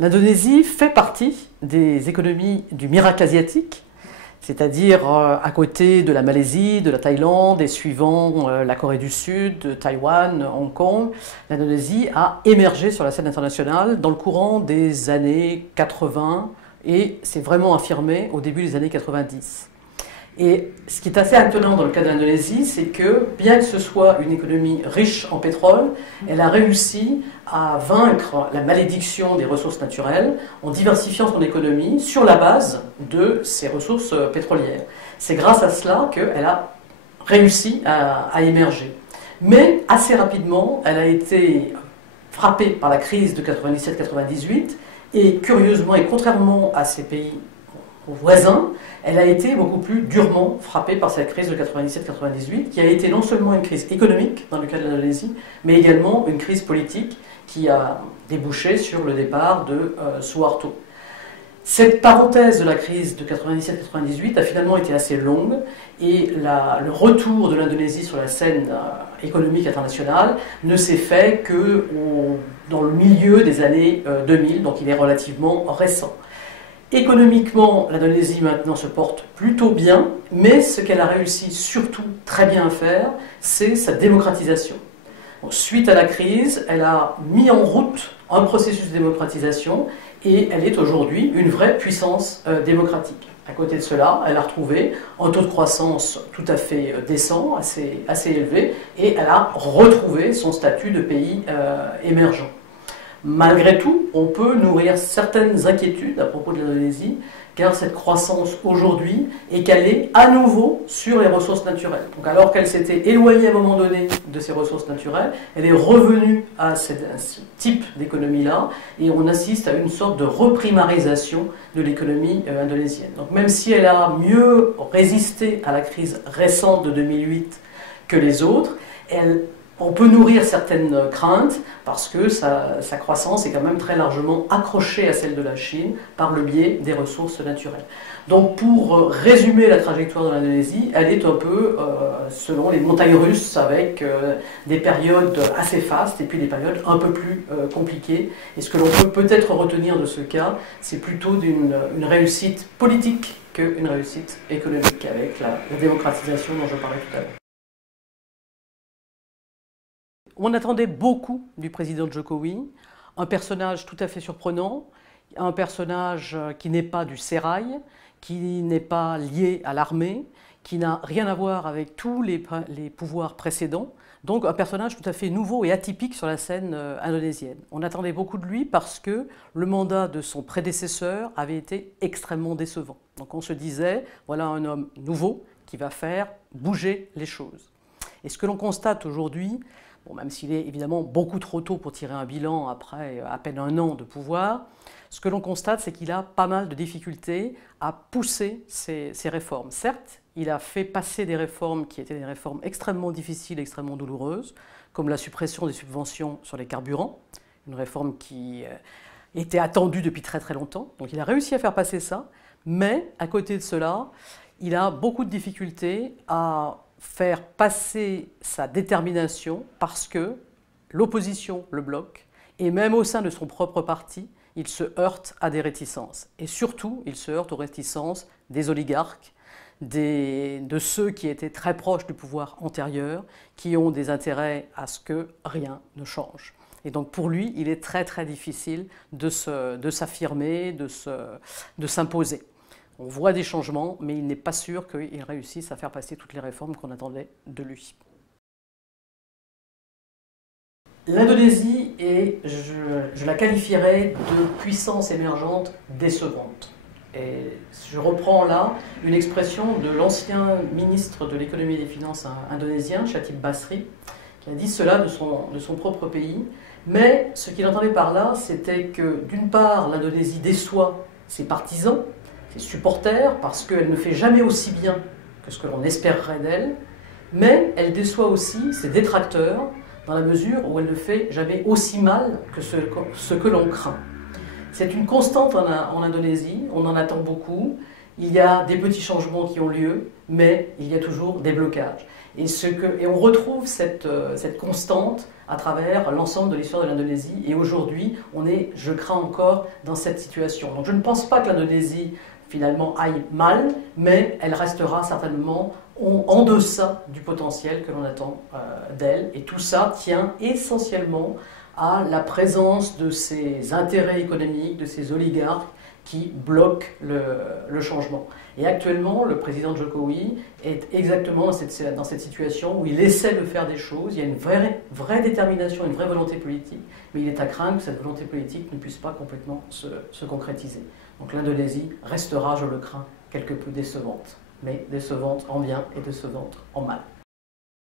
L'Indonésie fait partie des économies du miracle asiatique, c'est-à-dire à côté de la Malaisie, de la Thaïlande et suivant la Corée du Sud, Taïwan, Hong Kong, l'Indonésie a émergé sur la scène internationale dans le courant des années 80 et s'est vraiment affirmé au début des années 90. Et ce qui est assez étonnant dans le cas de l'Indonésie, c'est que bien que ce soit une économie riche en pétrole, elle a réussi à vaincre la malédiction des ressources naturelles en diversifiant son économie sur la base de ses ressources pétrolières. C'est grâce à cela qu'elle a réussi à émerger. Mais assez rapidement, elle a été frappée par la crise de 97-98 et curieusement et contrairement à ses pays voisins, elle a été beaucoup plus durement frappée par cette crise de 97-98, qui a été non seulement une crise économique dans le cas de l'Indonésie, mais également une crise politique qui a débouché sur le départ de Suharto. Cette parenthèse de la crise de 97-98 a finalement été assez longue et le retour de l'Indonésie sur la scène économique internationale ne s'est fait que dans le milieu des années 2000, donc il est relativement récent. Économiquement, l'Indonésie maintenant se porte plutôt bien, mais ce qu'elle a réussi surtout très bien à faire, c'est sa démocratisation. Suite à la crise, elle a mis en route un processus de démocratisation et elle est aujourd'hui une vraie puissance démocratique. À côté de cela, elle a retrouvé un taux de croissance tout à fait décent, assez élevé, et elle a retrouvé son statut de pays émergent. Malgré tout, on peut nourrir certaines inquiétudes à propos de l'Indonésie, car cette croissance aujourd'hui est calée à nouveau sur les ressources naturelles. Donc alors qu'elle s'était éloignée à un moment donné de ces ressources naturelles, elle est revenue à ce type d'économie-là, et on assiste à une sorte de reprimarisation de l'économie indonésienne. Donc même si elle a mieux résisté à la crise récente de 2008 que les autres, on peut nourrir certaines craintes parce que sa croissance est quand même très largement accrochée à celle de la Chine par le biais des ressources naturelles. Donc pour résumer la trajectoire de l'Indonésie, elle est un peu selon les montagnes russes avec des périodes assez fastes et puis des périodes un peu plus compliquées. Et ce que l'on peut peut-être retenir de ce cas, c'est plutôt une réussite politique qu'une réussite économique avec la démocratisation dont je parlais tout à l'heure. On attendait beaucoup du président Jokowi, un personnage tout à fait surprenant, un personnage qui n'est pas du sérail, qui n'est pas lié à l'armée, qui n'a rien à voir avec tous les pouvoirs précédents, donc un personnage tout à fait nouveau et atypique sur la scène indonésienne. On attendait beaucoup de lui parce que le mandat de son prédécesseur avait été extrêmement décevant. Donc on se disait, voilà un homme nouveau qui va faire bouger les choses. Et ce que l'on constate aujourd'hui, bon, même s'il est évidemment beaucoup trop tôt pour tirer un bilan après à peine un an de pouvoir, ce que l'on constate, c'est qu'il a pas mal de difficultés à pousser ces réformes. Certes, il a fait passer des réformes qui étaient des réformes extrêmement difficiles, extrêmement douloureuses, comme la suppression des subventions sur les carburants, une réforme qui était attendue depuis très très longtemps. Donc il a réussi à faire passer ça, mais à côté de cela, il a beaucoup de difficultés à faire passer sa détermination parce que l'opposition le bloque et même au sein de son propre parti, il se heurte à des réticences. Et surtout, il se heurte aux réticences des oligarques, de ceux qui étaient très proches du pouvoir antérieur, qui ont des intérêts à ce que rien ne change. Et donc pour lui, il est très très difficile de s'affirmer, de s'imposer. On voit des changements, mais il n'est pas sûr qu'il réussisse à faire passer toutes les réformes qu'on attendait de lui. L'Indonésie est, je la qualifierais de puissance émergente décevante. Et je reprends là une expression de l'ancien ministre de l'économie et des finances indonésien, Chatib Basri, qui a dit cela de son propre pays. Mais ce qu'il entendait par là, c'était que d'une part, l'Indonésie déçoit ses partisans, ses supporters, parce qu'elle ne fait jamais aussi bien que ce que l'on espérerait d'elle, mais elle déçoit aussi ses détracteurs, dans la mesure où elle ne fait jamais aussi mal que ce que l'on craint. C'est une constante en Indonésie, on en attend beaucoup. il y a des petits changements qui ont lieu, mais il y a toujours des blocages. Et on retrouve cette constante à travers l'ensemble de l'histoire de l'Indonésie. Et aujourd'hui, on est, je crains encore, dans cette situation. Donc je ne pense pas que l'Indonésie, finalement, aille mal, mais elle restera certainement en deçà du potentiel que l'on attend d'elle. Et tout ça tient essentiellement à la présence de ces intérêts économiques, de ces oligarques qui bloquent le changement. Et actuellement, le président Jokowi est exactement dans cette situation où il essaie de faire des choses, il y a une vraie détermination, une vraie volonté politique, mais il est à craindre que cette volonté politique ne puisse pas complètement se concrétiser. Donc l'Indonésie restera, je le crains, quelque peu décevante, mais décevante en bien et décevante en mal.